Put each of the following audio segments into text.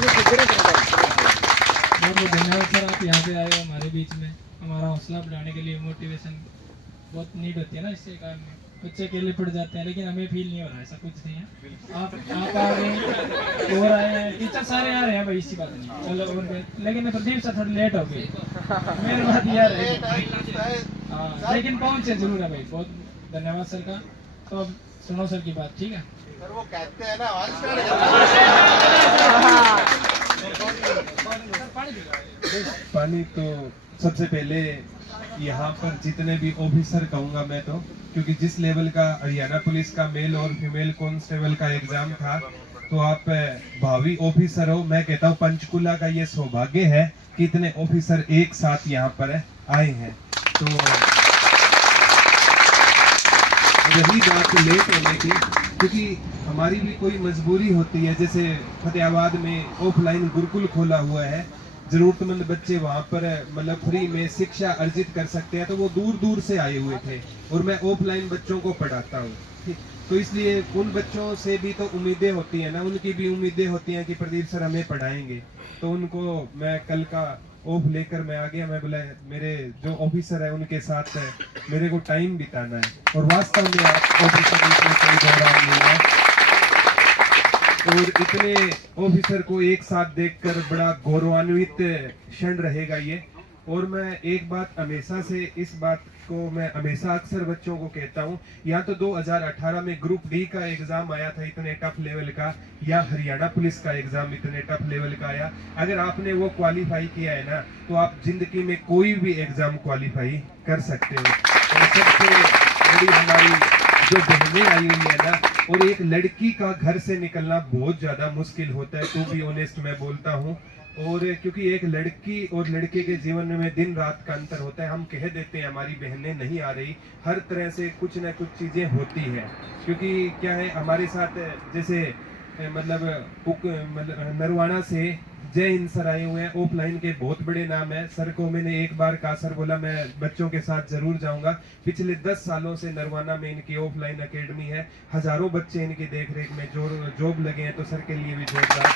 बहुत धन्यवाद सर, आप यहाँ पे आए हो हमारे बीच में। हमारा हौसला बढ़ाने के लिए मोटिवेशन बहुत नीड होती है ना, इससे काम में बच्चे अकेले पड़ जाते हैं, लेकिन हमें फील नहीं हो रहा है, ऐसा कुछ नहीं है। आप आ गए और आए हैं, टीचर सारे आ रहे हैं भाई, इसी बात नहीं। चलो और लेकिन प्रदीप सर थोड़ी लेट हो गई, मेरी बात यार है। हाँ लेकिन पहुँचे जरूर है भाई, बहुत धन्यवाद सर का। तो अब सुनो सर की बात, ठीक है सर? वो कहते हैं ना पानी। तो सबसे पहले यहाँ पर जितने भी ऑफिसर कहूँगा मैं, तो क्योंकि जिस लेवल का हरियाणा पुलिस का मेल और फीमेल कांस्टेबल का एग्जाम था, तो आप भावी ऑफिसर हो। मैं कहता हूँ पंचकुला का ये सौभाग्य है कि इतने ऑफिसर एक साथ यहाँ पर आए हैं। तो रही बात लेट होने की, क्योंकि हमारी भी कोई मजबूरी होती है। जैसे फतेहाबाद में ऑफलाइन गुरुकुल खोला हुआ है, जरूरतमंद बच्चे वहां पर मतलब फ्री में शिक्षा अर्जित कर सकते हैं, तो वो दूर दूर से आए हुए थे और मैं ऑफलाइन बच्चों को पढ़ाता हूँ। तो इसलिए उन बच्चों से भी तो उम्मीदें होती है ना, उनकी भी उम्मीदें होती हैं कि प्रदीप सर हमें पढ़ाएंगे। तो उनको मैं कल का ऑफ लेकर मैं आ गया। मैं बोला मेरे जो ऑफिसर है उनके साथ मेरे को टाइम बिताना है, और वास्तव में आप ऑफिसर नहीं है। और इतने ऑफिसर को एक साथ देखकर बड़ा गौरवान्वित क्षण रहेगा ये। और मैं एक बात हमेशा से, इस बात को मैं हमेशा अक्सर बच्चों को कहता हूँ, यहाँ तो 2018 में ग्रुप डी का एग्जाम आया था इतने टफ लेवल का, या हरियाणा पुलिस का एग्जाम इतने टफ लेवल का आया। अगर आपने वो क्वालिफाई किया है ना, तो आप जिंदगी में कोई भी एग्जाम क्वालिफाई कर सकते हो। और सबसे बड़ी हमारी जो बहनें आई हुई है ना, और एक लड़की का घर से निकलना बहुत ज्यादा मुश्किल होता है, टू बी ऑनेस्ट मैं बोलता हूँ। और क्योंकि एक लड़की और लड़के के जीवन में दिन रात का अंतर होता है। हम कह देते हैं हमारी बहनें नहीं आ रही, हर तरह से कुछ ना कुछ चीजें होती है। क्योंकि क्या है हमारे साथ, जैसे मतलब नरवाना से जय हिंद सर आए हुए हैं, ऑफलाइन के बहुत बड़े नाम है। सर को मैंने एक बार कहा, सर बोला मैं बच्चों के साथ जरूर जाऊंगा। पिछले 10 सालों से नरवाना में इनकी ऑफलाइन एकेडमी है, हजारों बच्चे इनकी देखरेख में जॉब लगे हैं। तो सर के लिए भी जोरदार।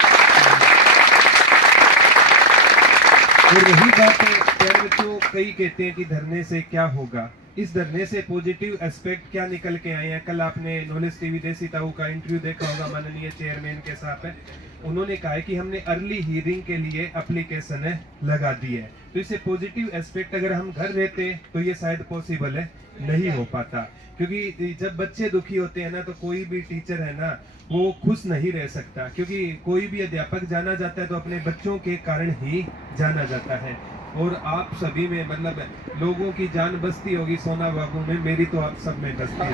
और रही बात प्यारे बच्चों, कई कहते हैं कि धरने से क्या होगा। इस धरने से पॉजिटिव एस्पेक्ट क्या निकल के आए हैं। कल आपने नॉलेज टीवी देसी ताऊ का इंटरव्यू देखा होगा माननीय चेयरमैन के साथ है। उन्होंने कहा है कि हमने अर्ली हियरिंग के लिए एप्लीकेशन लगा दी है। तो इससे पॉजिटिव एस्पेक्ट, अगर हम घर रहते तो ये शायद पॉसिबल है नहीं हो पाता। क्योंकि जब बच्चे दुखी होते हैं ना, तो कोई भी टीचर है ना वो खुश नहीं रह सकता। क्योंकि कोई भी अध्यापक जाना जाता है तो अपने बच्चों के कारण ही जाना जाता है। और आप सभी में मतलब लोगों की जान बसती होगी सोना बाबू में, मेरी तो आप सब में बसती है।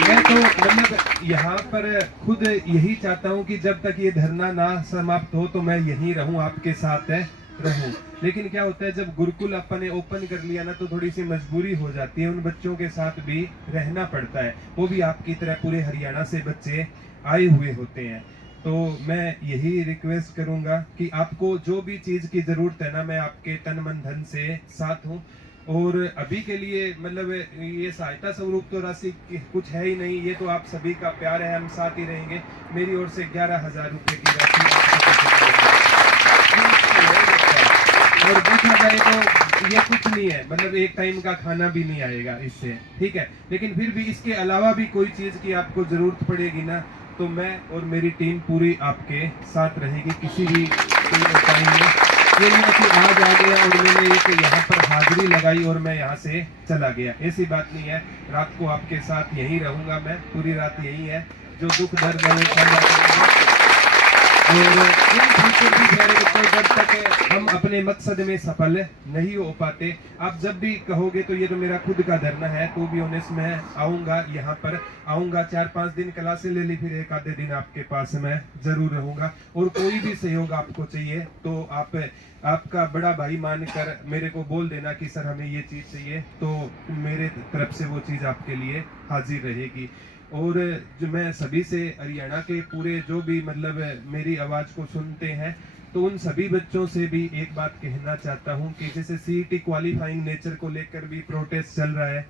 मैं तो मतलब यहाँ पर खुद यही चाहता हूँ कि जब तक ये धरना ना समाप्त हो तो मैं यहीं रहूँ, आपके साथ रहूं। लेकिन क्या होता है जब गुरुकुल अपन ने ओपन कर लिया ना, तो थोड़ी सी मजबूरी हो जाती है, उन बच्चों के साथ भी रहना पड़ता है। वो भी आपकी तरह पूरे हरियाणा से बच्चे आए हुए होते हैं। तो मैं यही रिक्वेस्ट करूंगा कि आपको जो भी चीज की जरूरत है ना, मैं आपके तन मन धन से साथ हूँ। और अभी के लिए मतलब ये सहायता स्वरूप तो राशि कुछ है ही नहीं, ये तो आप सभी का प्यार है, हम साथ ही रहेंगे। मेरी ओर से 11,000 रुपए की राशि, और देखा जाए तो ये कुछ नहीं है, मतलब एक टाइम का खाना भी नहीं आएगा इससे, ठीक है। लेकिन फिर भी इसके अलावा भी कोई चीज की आपको जरूरत पड़ेगी ना, तो मैं और मेरी टीम पूरी आपके साथ रहेगी किसी भी टाइम में। ये नहीं कि आज आ गया और मैंने एक यहाँ पर हाजिरी लगाई और मैं यहाँ से चला गया, ऐसी बात नहीं है। रात को आपके साथ यहीं रहूंगा, मैं पूरी रात यहीं है। जो दुख दर्द है जब तक हम अपने मकसद में सफल नहीं हो पाते, आप जब भी कहोगे तो ये तो मेरा खुद का धरना है, तो भी ऑनेस्ट मैं आऊंगा, यहाँ पर आऊंगा। 4-5 दिन क्लासें ले ली, फिर एक आधे दिन आपके पास मैं जरूर रहूंगा। और कोई भी सहयोग आपको चाहिए तो आपका बड़ा भाई मानकर मेरे को बोल देना कि सर हमें ये चीज चाहिए, तो मेरे तरफ से वो चीज आपके लिए हाजिर रहेगी। और जो मैं सभी से हरियाणा के पूरे जो भी मतलब मेरी आवाज को सुनते हैं, तो उन सभी बच्चों से भी एक बात कहना चाहता हूं कि जैसे सीईटी क्वालिफाइंग नेचर को लेकर भी प्रोटेस्ट चल रहा है,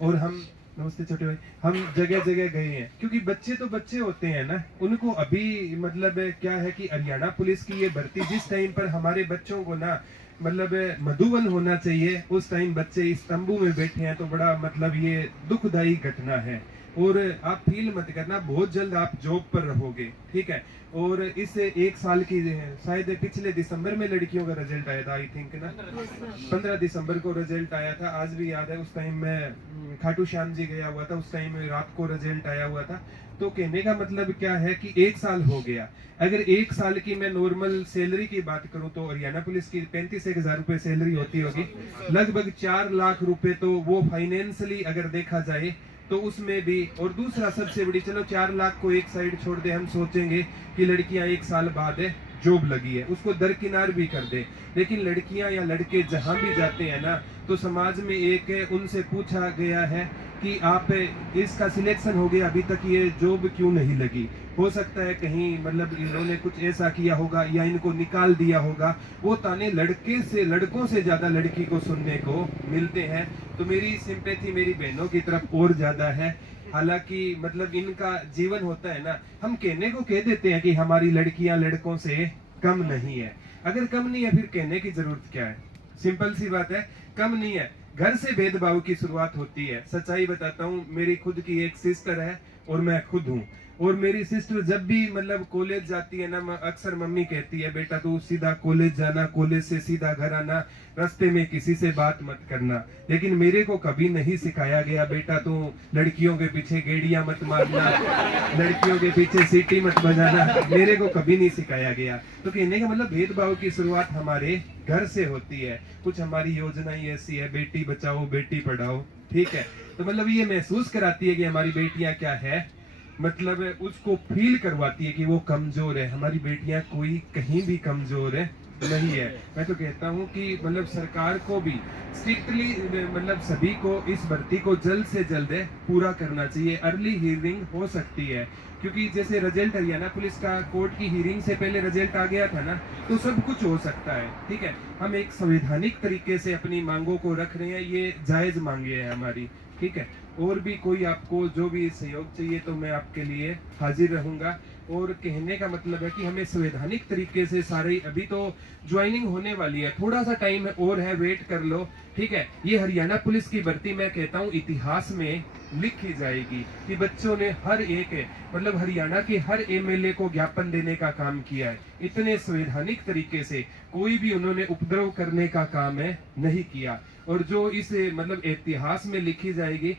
और हम नमस्ते छोटे भाई। हम जगह जगह गए हैं क्योंकि बच्चे तो बच्चे होते हैं ना, उनको अभी मतलब क्या है कि हरियाणा पुलिस की ये भर्ती जिस टाइम पर हमारे बच्चों को ना मतलब मधुबन होना चाहिए, उस टाइम बच्चे इस तंबू में बैठे हैं, तो बड़ा मतलब ये दुखदायी घटना है। और आप फील मत करना, बहुत जल्द आप जॉब पर रहोगे, ठीक है। और इस 1 साल की शायद पिछले दिसंबर में लड़कियों का रिजल्ट आया था, आई थिंक ना 15 दिसंबर को रिजल्ट आया था, आज भी याद है। उस टाइम मैं खाटू श्याम जी गया हुआ था, उस टाइम रात को रिजल्ट आया हुआ था। तो कहने का मतलब क्या है कि 1 साल हो गया। अगर 1 साल की मैं नॉर्मल सैलरी की बात करूं तो हरियाणा पुलिस की 35,000 रुपए सैलरी होती होगी, लगभग 4 लाख रुपए तो वो फाइनेंशियली अगर देखा जाए तो उसमें भी। और दूसरा सबसे बड़ी, चलो 4 लाख को एक साइड छोड़ दे, हम सोचेंगे कि लड़कियां 1 साल बाद है जॉब लगी है, उसको दरकिनार भी कर दे, लेकिन लड़कियां या लड़के जहां भी जाते हैं ना, तो समाज में एक उनसे पूछा गया है कि आप इसका सिलेक्शन हो गया, अभी तक ये जॉब क्यों नहीं लगी। हो सकता है कहीं मतलब इन्होंने कुछ ऐसा किया होगा या इनको निकाल दिया होगा। वो ताने लड़कों से ज्यादा लड़की को सुनने को मिलते हैं। तो मेरी सिंपैथी मेरी बहनों की तरफ और ज्यादा है। हालांकि मतलब इनका जीवन होता है ना, हम कहने को कह देते हैं कि हमारी लड़कियां लड़कों से कम नहीं है। अगर कम नहीं है फिर कहने की जरूरत क्या है? सिंपल सी बात है, कम नहीं है। घर से भेदभाव की शुरुआत होती है। सच्चाई बताता हूँ, मेरी खुद की एक सिस्टर है और मैं खुद हूँ। और मेरी सिस्टर जब भी मतलब कॉलेज जाती है ना, अक्सर मम्मी कहती है बेटा तू सीधा कॉलेज जाना, कॉलेज से सीधा घर आना, रास्ते में किसी से बात मत करना। लेकिन मेरे को कभी नहीं सिखाया गया बेटा तू लड़कियों के पीछे गेड़ियां मत मारना, लड़कियों के पीछे सीटी मत बजाना, मेरे को कभी नहीं सिखाया गया। तो कहने का मतलब भेदभाव की शुरुआत हमारे घर से होती है। कुछ हमारी योजनाएं ऐसी है, बेटी बचाओ बेटी पढ़ाओ, ठीक है। तो मतलब ये महसूस कराती है कि हमारी बेटियां क्या है, मतलब उसको फील करवाती है कि वो कमजोर है। हमारी बेटियां कोई कहीं भी कमजोर है नहीं है। मैं तो कहता हूं कि मतलब सरकार को भी स्ट्रिक्टली मतलब सभी को इस भर्ती को जल्द से जल्द पूरा करना चाहिए। अर्ली हियरिंग हो सकती है, क्योंकि जैसे रिजल्ट हरियाणा पुलिस का कोर्ट की हियरिंग से पहले रिजल्ट आ गया था ना, तो सब कुछ हो सकता है, ठीक है। हम एक संवैधानिक तरीके से अपनी मांगों को रख रहे हैं, ये जायज मांगे है हमारी, ठीक है। और भी कोई आपको जो भी सहयोग चाहिए तो मैं आपके लिए हाजिर रहूंगा। और कहने का मतलब है कि हमें संवैधानिक तरीके से सारे, अभी तो ज्वाइनिंग होने वाली है, थोड़ा सा टाइम और है, वेट कर लो, ठीक है। ये हरियाणा पुलिस की भर्ती मैं कहता हूँ इतिहास में लिखी जाएगी कि बच्चों ने हर एक मतलब हरियाणा के हर एमएलए को ज्ञापन देने का काम किया है। इतने संवैधानिक तरीके से कोई भी उन्होंने उपद्रव करने का काम है नहीं किया। और जो इस मतलब इतिहास में लिखी जाएगी